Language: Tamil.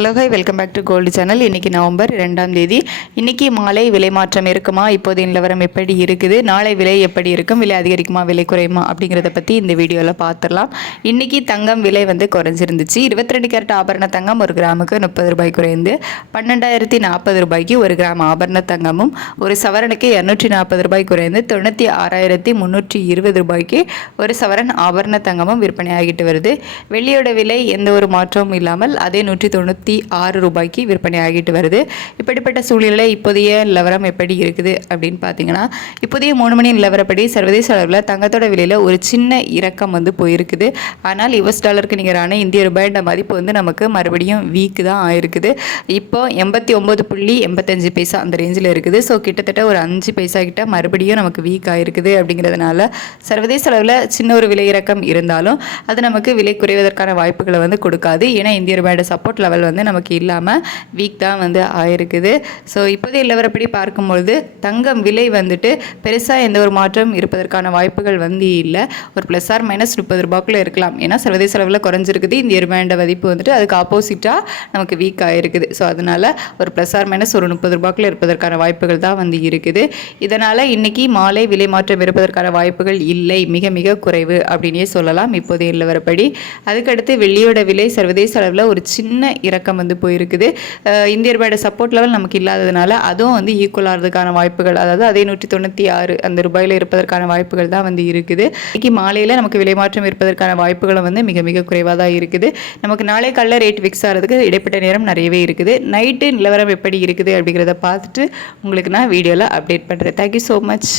Hello hi welcome back to gold channel இன்றைக்கி நவம்பர் ரெண்டாம் தேதி. இன்றைக்கி மாலை விலை மாற்றம் இருக்குமா? இப்போது நிலவரம் எப்படி இருக்குது? நாளை விலை எப்படி இருக்கும்? விலை அதிகரிக்குமா? விலை குறையுமா? அப்படிங்கிறத பற்றி இந்த வீடியோவில் பார்த்துடலாம் இன்றைக்கி தங்கம் விலை வந்து குறைஞ்சிருந்துச்சு. இருபத்தி ரெண்டு கேரட் ஆபரண தங்கம் ஒரு கிராமுக்கு முப்பது ரூபாய் குறைந்து பன்னெண்டாயிரத்தி நாற்பது ரூபாய்க்கு ஒரு கிராம் ஆபரண தங்கமும் ஒரு சவரனுக்கு இரநூற்றி நாற்பது ரூபாய் குறைந்து தொண்ணூற்றி ஆறாயிரத்தி முந்நூற்றி இருபது ரூபாய்க்கு ஒரு சவரன் ஆபரண தங்கமும் விற்பனையாகிட்டு வருது. வெள்ளியோட விலை எந்த ஒரு மாற்றமும் இல்லாமல் அதே நூற்றி தொண்ணூற்றி ஆறு ரூபாய்க்கு விற்பனை ஆகிட்டு வருது. இப்படிப்பட்ட சூழ்நிலையில் இப்போதைய நிலவரம் எப்படி இருக்குது அப்படின்னு பார்த்தீங்கன்னா இப்போதைய மூணு மணி நிலவரப்படி சர்வதேச அளவில் தங்கத்தோட விலையில் ஒரு சின்ன இறக்கம் வந்து போயிருக்குது. ஆனால் யுஎஸ் டாலருக்கு நிகரான இந்திய ரூபாயோட மதிப்பு வந்து நமக்கு மறுபடியும் வீக் தான் ஆயிருக்குது. இப்போ எண்பத்தி ஒம்பது புள்ளி எண்பத்தஞ்சு பைசா அந்த ரேஞ்சில் இருக்குது. ஸோ கிட்டத்தட்ட ஒரு அஞ்சு பைசா கிட்ட மறுபடியும் நமக்கு வீக் ஆயிருக்குது அப்படிங்கிறதுனால சர்வதேச அளவில் சின்ன ஒரு விலை இறக்கம் இருந்தாலும் அது நமக்கு விலை குறைவதற்கான வாய்ப்புகளை வந்து கொடுக்காது. ஏன்னா இந்திய ரூபாயோட சப்போர்ட் லெவல் வந்து நமக்கு இல்லாமல் வீக் தான் வந்து ஆயிருக்குது. ஸோ இப்போதைய நிலவரப்படி பார்க்கும்பொழுது தங்கம் விலை வந்துட்டு பெருசாக எந்த ஒரு மாற்றம் இருப்பதற்கான வாய்ப்புகள் வந்து இல்லை. ஒரு ப்ளஸ் ஆர் மைனஸ் முப்பது ரூபாய்க்குள்ள இருக்கலாம். ஏன்னா சர்வதேச அளவில் குறைஞ்சிருக்குது. இந்திய ரூபாயோட மதிப்பு வந்துட்டு அதுக்கு ஆப்போசிட்டாக நமக்கு வீக் ஆகிருக்குது ஸோ அதனால் ஒரு ப்ளஸ் ஆர் மைனஸ் ஒரு முப்பது ரூபாய்க்குள்ள இருப்பதற்கான வாய்ப்புகள் தான் வந்து இருக்குது. இதனால் இன்னைக்கு மாலை விலை மாற்றம் இருப்பதற்கான வாய்ப்புகள் இல்லை. மிக மிக குறைவு அப்படின்னே சொல்லலாம். இப்போதைய நிலவரப்படி அதுக்கடுத்து வெள்ளியோட விலை சர்வதேச அளவில் ஒரு சின்ன இறக்கம் வந்து போயிருக்குது. அஹ் சப்போர்ட் லெவல் நமக்கு இல்லாததுனால அதுவும் வந்து ஈக்குவல் ஆகிறதுக்கான வாய்ப்புகள் அதாவது அதே நூற்றி தொண்ணூற்றி ஆறு அந்த ரூபாயில் இருப்பதற்கான வாய்ப்புகள் தான் வந்து இருக்குது. இன்னைக்கு மாலையில் நமக்கு விலை மாற்றம் இருப்பதற்கான வாய்ப்புகளும் வந்து மிக மிக குறைவாக தான் இருக்குது. நமக்கு நாளை காலைல ரேட் ஃபிக்ஸ் ஆகிறதுக்கு இடைப்பட்ட நேரம் நிறையவே இருக்குது. நைட்டு நிலவரம் எப்படி இருக்குது அப்படிங்கிறத பார்த்துட்டு உங்களுக்கு நான் வீடியோவில் அப்டேட் பண்ணுறேன் தேங்க்யூ ஸோ மச்